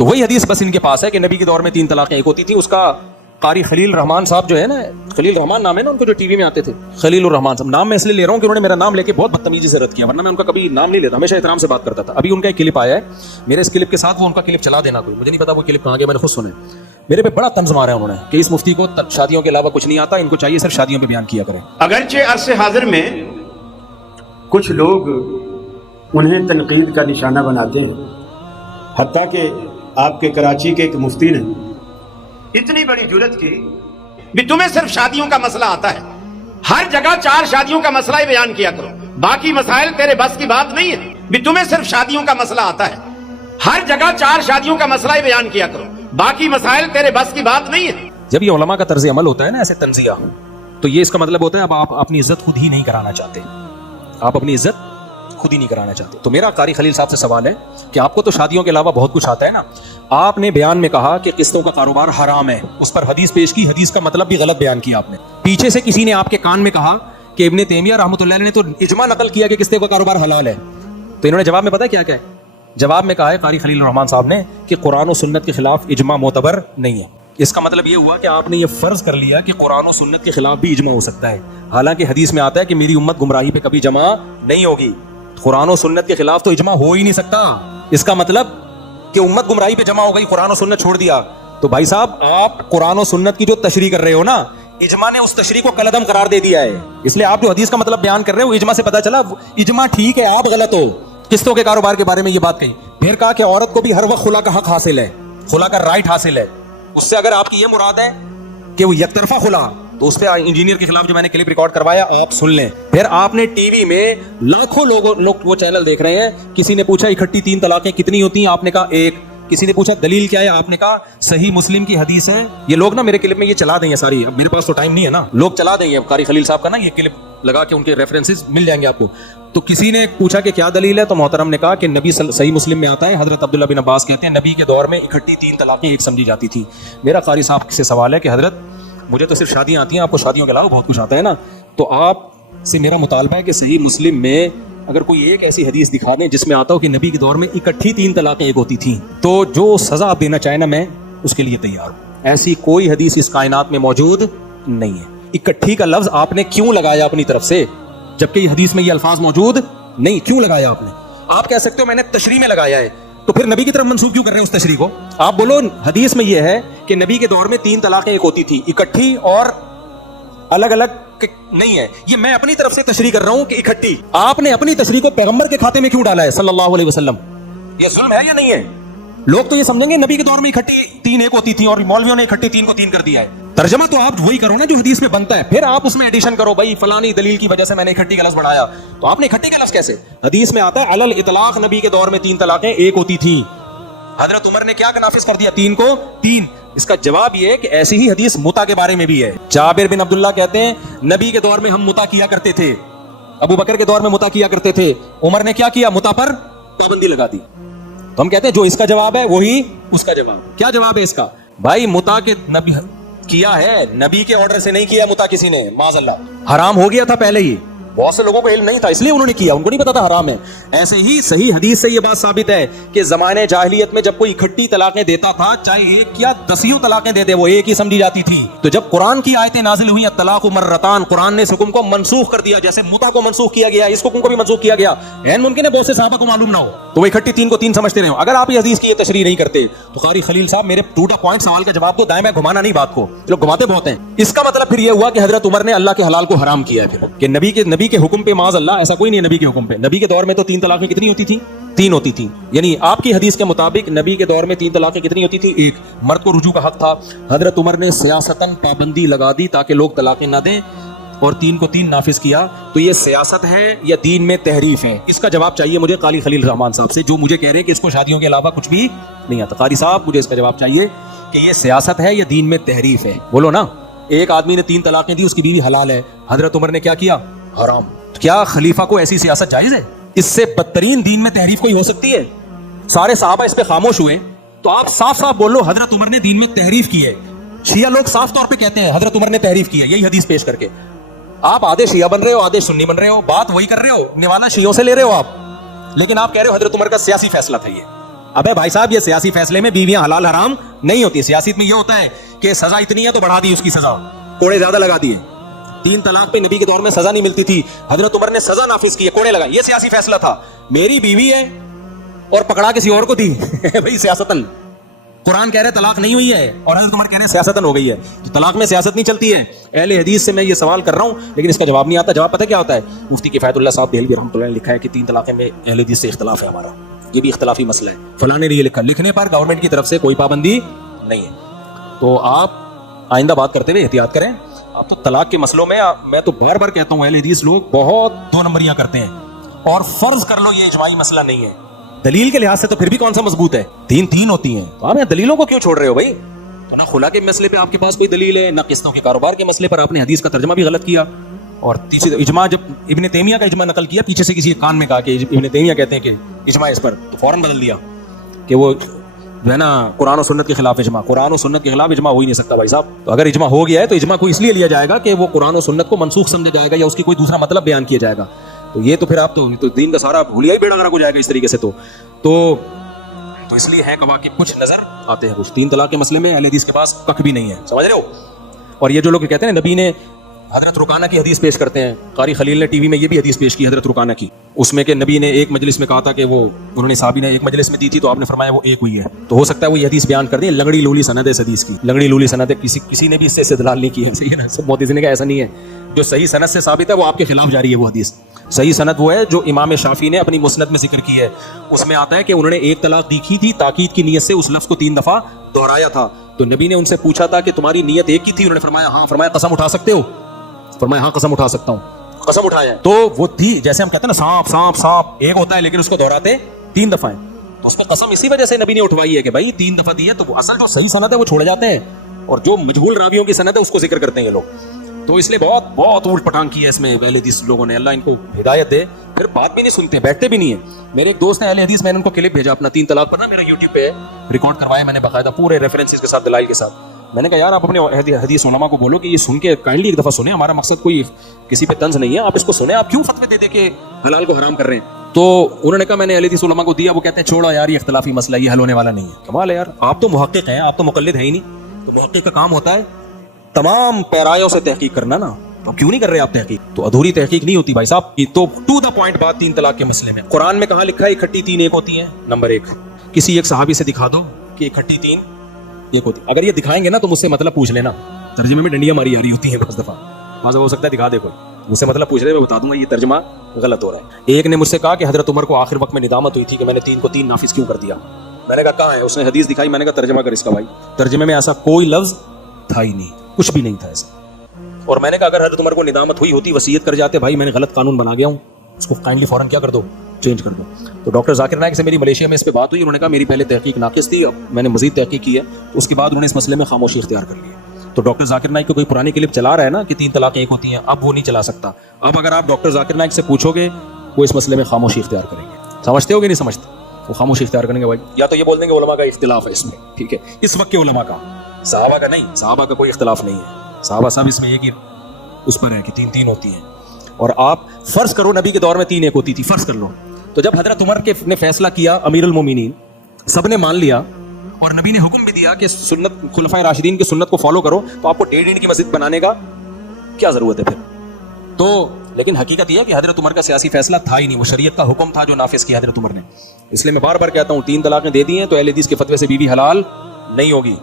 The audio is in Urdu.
تو وہی حدیث بس ان کے پاس ہے کہ نبی کے دور میں 3 طلاقیں ایک ہوتی تھی. اس کا قاری خلیل رحمان صاحب جو ہے نا, خلیل رحمان نام ہے نا ان کو, جو ٹی وی میں آتے تھے, خلیل الرحمان صاحب. نام میں اس لیے لے رہا ہوں کہ انہوں نے میرا نام لے کے بہت بدتمیزی سے رد کیا, ورنہ میں ان کا کبھی نام نہیں لیتا, ہمیشہ احترام سے بات کرتا تھا. ابھی ان کا ایک کلپ آیا ہے, میرے اس کلپ کے ساتھ وہ ان کا کلپ چلا دینا کوئی, مجھے نہیں پتا وہ کلپ کہاں گیا, میں نے خود سنے. میرے پہ بڑا طنز مارا ہے انہوں نے کہ اس مفتی کو شادیوں کے علاوہ کچھ نہیں آتا, ان کو چاہیے صرف شادیوں پہ بیان کیا کریں. اگرچہ عرص حاضر میں کچھ لوگ انہیں تنقید کا نشانہ بناتے ہیں, حتیٰ کہ آپ کے کراچی کے ایک مفتی نے اتنی بڑی جرت کی بھی تمہیں صرف شادیوں کا مسئلہ آتا ہے, ہر جگہ 4 شادیوں کا مسئلہ ہی بیان کیا کرو, باقی مسائل تیرے بس کی بات نہیں ہے. بھی تمہیں صرف شادیوں کا مسئلہ آتا ہے, ہر جگہ 4 شادیوں کا مسئلہ ہی بیان کیا کرو, باقی مسائل تیرے بس کی بات نہیں ہے. جب یہ علماء کا طرز عمل ہوتا ہے نا ایسے تنزیہ, تو یہ اس کا مطلب ہوتا ہے اب آپ اپنی عزت خود ہی نہیں کرانا چاہتے, آپ اپنی عزت خود ہی نہیں کرانا چاہتے. تو میرا قاری خلیل صاحب سے سوال ہے کہ آپ کو تو شادیوں کے علاوہ بہت کچھ آتا ہے نا, آپ نے بیان میں کہا کہ قسطوں کا کاروبار حرام ہے, اس پر حدیث پیش کی, حدیث کا مطلب بھی غلط بیان کیا آپ نے. پیچھے سے کسی نے آپ کے کان میں کہا کہ ابن تیمیہ رحمۃ اللہ علیہ نے تو اجماع نقل کیا کہ قسطوں کا کاروبار حلال ہے. تو انہوں نے جواب میں پتا کیا ہے, جواب میں کہا ہے قاری خلیل الرحمان صاحب نے کہ قرآن و سنت کے خلاف اجماع معتبر نہیں ہے. اس کا مطلب یہ ہوا کہ آپ نے یہ فرض کر لیا کہ قرآن و سنت کے خلاف بھی اجماع ہو سکتا ہے, حالانکہ حدیث میں آتا ہے کہ میری امت گمراہی پہ کبھی جمع نہیں ہوگی. قرآن و سنت کے خلاف تو اجماع ہو ہی نہیں سکتا. اس کا مطلب کہ امت گمراہی پہ جمع ہو گئی, قرآن و سنت چھوڑ دیا. تو بھائی صاحب آپ قرآن و سنت کی جو تشریح کر رہے ہو نا, اجماع نے اس تشریح کو کالعدم قرار دے دیا ہے. اس لیے آپ جو حدیث کا مطلب بیان کر رہے ہو اجماع سے پتہ چلا اجماع ٹھیک ہے, آپ غلط ہو. قسطوں کے کاروبار کے بارے میں یہ بات کہی, پھر کہا کہ عورت کو بھی ہر وقت خلا کا حق حاصل ہے, خلا کا رائٹ حاصل ہے. اس سے اگر آپ کی یہ مراد ہے کہ وہ یک طرفہ خلا, تو اس پہ انجینئر کے خلاف جو میں نے کلپ ریکارڈ کروایا آپ سن لیں. پھر آپ نے ٹی وی میں لاکھوں لوگ وہ چینل دیکھ رہے ہیں, کسی نے پوچھا اکٹھی 3 طلاقیں کتنی ہوتی ہیں, آپ نے کہا 1. کسی نے پوچھا دلیل کیا ہے, آپ نے کہا صحیح مسلم کی حدیث ہے. یہ لوگ نا میرے کلپ میں یہ چلا دیں گے ساری, اب میرے پاس تو ٹائم نہیں ہے نا, لوگ چلا دیں گے قاری خلیل صاحب کا نا یہ کلپ لگا کے, ان کے ریفرنسز مل جائیں گے آپ کو. تو کسی نے پوچھا کہ کیا دلیل ہے, تو محترم نے کہا کہ نبی صحیح مسلم میں آتا ہے, حضرت عبداللہ بن عباس کہتے ہیں نبی کے دور میں اکٹھی 3 طلاقیں ایک سمجھی جاتی تھی. میرا قاری صاحب سے سوال ہے کہ حضرت مجھے تو صرف شادیاں آتی ہیں, آپ کو شادیوں کے علاوہ بہت کچھ آتا ہے نا, تو آپ سے میرا مطالبہ ہے کہ صحیح مسلم میں اگر کوئی ایک ایسی حدیث دکھا دیں جس میں آتا ہو کہ نبی کے دور میں اکٹھی 3 طلاقیں ایک ہوتی تھیں, تو جو سزا آپ دینا چاہیں نا میں اس کے لیے تیار ہوں. ایسی کوئی حدیث اس کائنات میں موجود نہیں ہے. اکٹھی کا لفظ آپ نے کیوں لگایا اپنی طرف سے, جبکہ یہ حدیث میں یہ الفاظ موجود نہیں, کیوں لگایا آپ نے؟ آپ کہہ سکتے ہو میں نے تشریح میں لگایا ہے, تو پھر نبی کی طرف منسوخ کیوں کر رہے ہیں اس تشریح کو؟ آپ بولو حدیث میں یہ ہے کہ نبی کے دور میں 3 طلاقیں ایک ہوتی تھی, اکٹھی اور الگ الگ نہیں ہے. یہ میں اپنی طرف سے تشریح کر رہا ہوں کہ اکٹھی. آپ نے اپنی تشریح کو پیغمبر کے کھاتے میں کیوں ڈالا ہے صلی اللہ علیہ وسلم؟ یہ ظلم ہے یا نہیں ہے؟ لوگ تو یہ سمجھیں گے نبی کے دور میں اکٹھی 3 ایک ہوتی تھی اور مولویوں نے اکٹھی 3 کو 3 کر دیا ہے. ترجمہ تو آپ وہی کرو نا جو حدیث میں بنتا ہے, پھر آپ اس میں ایڈیشن کرو, بھائی فلانی دلیل کی وجہ سے میں نے اکٹھی کا لفظ بڑھایا. تو آپ نے اکٹھی کا لفظ کیسے؟ حدیث میں آتا ہے علی الاطلاق نبی کے دور میں 3 طلاقیں ایک ہوتی تھیں. حضرت عمر نے کیا نافذ کر دیا, 3 کو 3. اس کا جواب یہ ہے کہ ایسی ہی حدیث متا کے بارے میں بھی ہے. جابر بن عبداللہ کہتے ہیں نبی کے دور میں ہم متا کیا کرتے تھے, ابو بکر کے دور میں متا کیا کرتے تھے, عمر نے کیا کیا, متا پر پابندی لگا دی. تو ہم کہتے ہیں جو اس کا جواب ہے وہی اس کا جواب. کیا جواب ہے اس کا؟ بھائی متا کے نبی کیا ہے, نبی کے آرڈر سے نہیں کیا متا کسی نے, معاذ اللہ, حرام ہو گیا تھا پہلے ہی. بہت سے لوگوں کو علم نہیں تھا اس لیے انہوں نے کیا, ان کو نہیں پتا تھا حرام ہے. ایسے ہی صحیح حدیث سے یہ بات ثابت ہے کہ زمانے جاہلیت میں جب کوئی اکٹھی طلاقیں دیتا تھا, چاہے 1 یا 10 طلاقیں دے دے, وہ ایک ہی سمجھی جاتی تھی. تو جب قرآن کی آیتیں نازل ہوئی الطلاق مرتان, قرآن نے اس حکم کو منسوخ کر دیا, جیسے متا کو منسوخ کیا گیا اس حکم کو بھی منسوخ کیا گیا. این ممکن ہے بہت سے صحابہ کو معلوم نہ ہو تو وہ اکٹھی 3 کو 3 سمجھتے رہے ہو. اگر آپ یہ حدیث کی یہ تشریح نہیں کرتے تو قاری خلیل صاحب میرے ٹو دا پوائنٹ سوال کا جواب دو, دائیں بائیں گھمانا نہیں بات کو, لوگ گھماتے بہت ہیں. اس کا مطلب پھر یہ ہوا کہ حضرت عمر نے اللہ کے حلال کو حرام کیا ہے, پھر کہ نبی کے حکم پہ معاذ اللہ ایسا کوئی نہیں ہے. نبی کے حکم پہ, نبی کے دور میں تو 3 طلاقیں کتنی ہوتی تھیں, 3 ہوتی تھیں. یعنی آپ کی حدیث کے مطابق نبی کے دور میں 3 طلاقیں کتنی ہوتی تھی, 1. مرد کو رجوع کا حق تھا, حضرت عمر نے سیاستاً پابندی لگا دی تاکہ لوگ طلاقیں نہ دیں, اور 3 کو 3 نافذ کیا. تو یہ سیاست ہے یا دین میں تحریف ہے؟ اس کا جواب چاہیے مجھے قاری خلیل رحمان صاحب سے, جو مجھے کہہ رہے ہیں کہ اس کو شادیوں کے علاوہ کچھ بھی نہیں آتا. قاری صاحب مجھے اس کا جواب چاہیے کہ یہ سیاست ہے یا دین میں تحریف ہے, بولو نا. ایک آدمی نے 3 طلاقیں دی, اس کی بیوی حلال ہے, حضرت عمر نے کیا کیا, حرام. کیا خلیفہ کو ایسی سیاست جائز ہے؟ اس سے بدترین دین میں تحریف کوئی ہو سکتی ہے؟ سارے صحابہ اس پہ خاموش ہوئے, تو آپ صاف صاف بول لو حضرت عمر نے دین میں تحریف کی ہے. شیعہ لوگ صاف طور پہ کہتے ہیں حضرت عمر نے تحریف کی ہے, یہی حدیث پیش کر کے. آپ آدھے شیعہ بن رہے ہو, آدھے سنی بن رہے ہو, بات وہی کر رہے ہو, نوالا شیعوں سے لے رہے ہو آپ, لیکن آپ کہہ رہے ہو حضرت عمر کا سیاسی فیصلہ تھا یہ. ابے بھائی صاحب یہ سیاسی فیصلے میں بیویاں حلال حرام نہیں ہوتی. سیاست میں یہ ہوتا ہے کہ سزا اتنی ہے تو بڑھا دی اس کی سزا, کوڑے زیادہ لگا دیے. 3 طلاق پہ نبی کے دور میں سزا نہیں ملتی تھی, حضرت عمر نے سزا نافذ کی ہے, کوڑے لگائے. یہ سیاسی فیصلہ تھا. میری بیوی ہے اور پکڑا کسی اور کو دی بھائی سیاستن. قرآن کہہ رہے طلاق نہیں ہوئی ہے اور حضرت عمر کہہ رہے ہیں سیاستن ہو گئی ہے. تو طلاق میں سیاست نہیں چلتی ہے. اہل حدیث سے میں یہ سوال کر رہا ہوں لیکن اس کا جواب نہیں آتا. جواب پتہ کیا ہوتا ہے؟ مفتی کفایت اللہ صاحب دہلوی رحمۃ اللہ نے لکھا ہے کہ 3 طلاقیں میں اہل حدیث سے اختلاف ہے ہمارا, یہ بھی اختلافی مسئلہ ہے. فلاں نے یہ لکھا, لکھنے پر گورنمنٹ کی طرف سے کوئی پابندی نہیں ہے. تو آپ آئندہ بات کرتے ہوئے احتیاط کریں. آپ تو طلاق کے مسئلوں میں میں تو بار بار کہتا ہوں اہل حدیث لوگ بہت 2 نمبریاں کرتے ہیں. اور فرض کر لو یہ اجماعی مسئلہ نہیں ہے, دلیل کے لحاظ سے تو پھر بھی کون سا مضبوط ہے؟ 3 ہوتی ہیں. تو آپ یہاں دلیلوں کو کیوں چھوڑ رہے ہو بھائی؟ تو نہ خلا کے مسئلے پہ آپ کے پاس کوئی دلیل ہے, نہ قسطوں کے کاروبار کے مسئلے پر آپ نے حدیث کا ترجمہ بھی غلط کیا. اور تیسری اجماع, جب ابن تیمیہ کا اجماع نقل کیا پیچھے سے کسی کان میں کہا کہ ابن تیمیہ کہتے ہیں کہ اجماع اس پر, تو فوراً بدل دیا کہ وہ جو ہے نا قرآن و سنت کے خلاف اجماع. قرآن و سنت کے خلاف اجماع ہو ہی نہیں سکتا بھائی صاحب. تو اگر اجماع ہو گیا ہے تو اجماع کو اس لیے لیا جائے گا کہ وہ قرآن و سنت کو منسوخ سمجھا جائے گا یا اس کی کوئی دوسرا مطلب بیان کیا جائے گا. تو یہ تو پھر آپ تو دین کا سارا بھولیا ہی بیڑا غرق ہو جائے گا اس طریقے سے. تو اس لیے ہے کہ کچھ نظر آتے ہیں کچھ. 3 طلاق کے مسئلے میں اہل حدیث کے پاس کک بھی نہیں ہے, سمجھ رہے ہو. اور یہ جو لوگ کہتے ہیں نبی نے حضرت رکانہ کی حدیث پیش کرتے ہیں, قاری خلیل نے ٹی وی میں یہ بھی حدیث پیش کی حضرت رکانہ کی, اس میں کہ نبی نے ایک مجلس میں کہا تھا کہ وہ انہوں نے صحابی نے ایک مجلس میں دی تھی تو آپ نے فرمایا وہ ایک ہوئی ہے. تو ہو سکتا ہے وہ یہ حدیث بیان کر دیں لنگڑی لولی سند ہے اس حدیث کی, لنگڑی لولی سند ہے, کسی نے بھی اس سے استدلال نہیں کی ہے. صحیح ہے نا, سب محدثین نے کہا ایسا نہیں ہے. جو صحیح سند سے ثابت ہے وہ آپ کے خلاف جاری ہے وہ حدیث. صحیح سند وہ ہے جو امام شافعی نے اپنی مسند میں ذکر کی ہے. اس میں آتا ہے کہ انہوں نے 1 طلاق دی تھی تاکید کی نیت سے اس لفظ کو 3 دفعہ دہرایا تھا. تو نبی نے ان سے پوچھا تھا کہ تمہاری نیت ایک ہی تھی؟ انہوں نے فرمایا ہاں. فرمایا قسم اٹھا سکتے ہو؟ فرمایا ہاں قسم اٹھا سکتا ہوں. قسم اٹھایا. تو وہ تھی جیسے ہم کہتے ہیں نا سانپ سانپ سانپ, ایک ہوتا ہے لیکن اس کو دہراتے 3 دفعہ ہیں. تو اس پہ قسم اسی وجہ سے نبی نے اٹھوائی ہے کہ بھائی 3 دفعہ دی ہے. تو اصل جو صحیح سند ہے وہ چھوڑے جاتے ہیں اور جو مجہول راویوں کی سند ہے اس کو ذکر کرتے ہیں یہ لوگ. تو اس لیے بہت بہت اولٹ پٹانگ کی ہے اس میں اہل حدیث لوگوں نے. اللہ ان کو ہدایت دے. پھر بات بھی نہیں سنتے, بیٹھتے بھی نہیں ہیں. میرے ایک دوست ہیں اہل حدیث, میں نے ان کو کلپ بھیجا اپنا 3 طلاق پر نا, میرا یوٹیوب پہ ریکارڈ کروایا میں نے باقاعدہ پورے ریفرنسز کے ساتھ, دلائل کے ساتھ. میں نے کہا یار آپ اپنے حدیث علماء کو بولو کہ یہ سن کے کائنڈلی ایک دفعہ سنیں, ہمارا مقصد کوئی کسی پہ طنز نہیں ہے, آپ اس کو سنیں. آپ کیوں فتوے دے دے کے حلال کو حرام کر رہے ہیں؟ تو انہوں نے کہا میں نے اہل حدیث علماء کو دیا, وہ کہتے ہیں چھوڑو یار یہ اختلافی مسئلہ, یہ حل ہونے والا نہیں ہے. کمال ہے یار, آپ تو محقق ہیں, آپ تو مقلد ہیں ہی نہیں. تو محقق کا کام ہوتا ہے تمام پیرایوں سے تحقیق کرنا نا. تو کیوں نہیں کر رہے آپ تحقیق؟ تو ادھوری تحقیق نہیں ہوتی بھائی صاحب. تو ٹو دا پوائنٹ بات 3 طلاق کے مسئلے میں قرآن میں کہاں لکھا ہے اکٹھی 3 ایک ہوتی ہیں؟ نمبر 1 کسی ایک صحابی سے دکھا دو کہ اکٹھی 3 ایک ہوتی. اگر یہ دکھائیں گے نا تو مجھ سے مطلب پوچھ لینا, ترجمے میں ڈنڈیاں ماری آ رہی ہوتی ہیں بعض دفعہ. ہو سکتا ہے دکھا دے کوئی, مجھ سے مطلب پوچھ رہے, میں بتا دوں گا یہ ترجمہ غلط ہو رہا ہے. ایک نے مجھ سے کہا کہ حضرت عمر کو آخر وقت میں ندامت ہوئی تھی کہ میں نے 3 کو 3 نافذ کیوں کر دیا. میں نے کہا کہاں ہے؟ اس نے حدیث دکھائی. میں نے کہا ترجمہ کر اس کا بھائی. ترجمے میں ایسا کوئی لفظ تھا ہی نہیں, کچھ بھی نہیں تھا ایسا. اور میں نے کہا اگر حضرت عمر کو ندامت ہوئی ہوتی وصیت کر جاتے, بھائی میں نے غلط قانون بنا گیا ہوں, اس کو کائنڈلی فوراً کیا کر دو, چینج کر دو. تو ڈاکٹر ذاکر نائک سے میری ملیشیا میں اس پہ بات ہوئی. انہوں نے کہا میری پہلے تحقیق ناقص تھی, اب میں نے مزید تحقیق کی ہے. تو اس کے بعد انہوں نے اس مسئلے میں خاموشی اختیار کر لی. تو ڈاکٹر ذاکر نائک کو کوئی پرانی کلپ چلا رہا ہے نا کہ 3 طلاقیں ایک ہوتی ہیں, اب وہ نہیں چلا سکتا. اب اگر آپ ڈاکٹر ذاکر نائک سے پوچھو گے وہ اس مسئلے میں خاموشی اختیار کریں گے. سمجھتے ہو گے نہیں سمجھتے؟ وہ خاموشی اختیار کریں گے بھائی. یا تو یہ بول دیں گے علماء کا اختلاف ہے اس میں, ٹھیک ہے, اس وقت کے علماء کا, صحابہ کا نہیں. صحابہ کا کوئی اختلاف نہیں ہے. صحابہ صاحب اس میں ایک ہی اس پر ہے کہ 3 ہوتی ہیں. اور آپ فرض کرو نبی کے دور میں 3 ایک ہوتی تھی, فرض کر لو. تو جب حضرت عمر کے نے فیصلہ کیا, امیر المومنین, سب نے مان لیا اور نبی نے حکم بھی دیا کہ سنت خلفائے راشدین کی سنت کو فالو کرو, تو آپ کو 1.5 اینٹ کی مسجد بنانے کا کیا ضرورت ہے پھر؟ تو لیکن حقیقت یہ ہے کہ حضرت عمر کا سیاسی فیصلہ تھا ہی نہیں, وہ شریعت کا حکم تھا جو نافذ کیا حضرت عمر نے. اس لیے میں بار بار کہتا ہوں 3 طلاقیں دے دی ہیں تو اہل حدیث کے فتوے سے بیوی حلال نہیں ہوگی.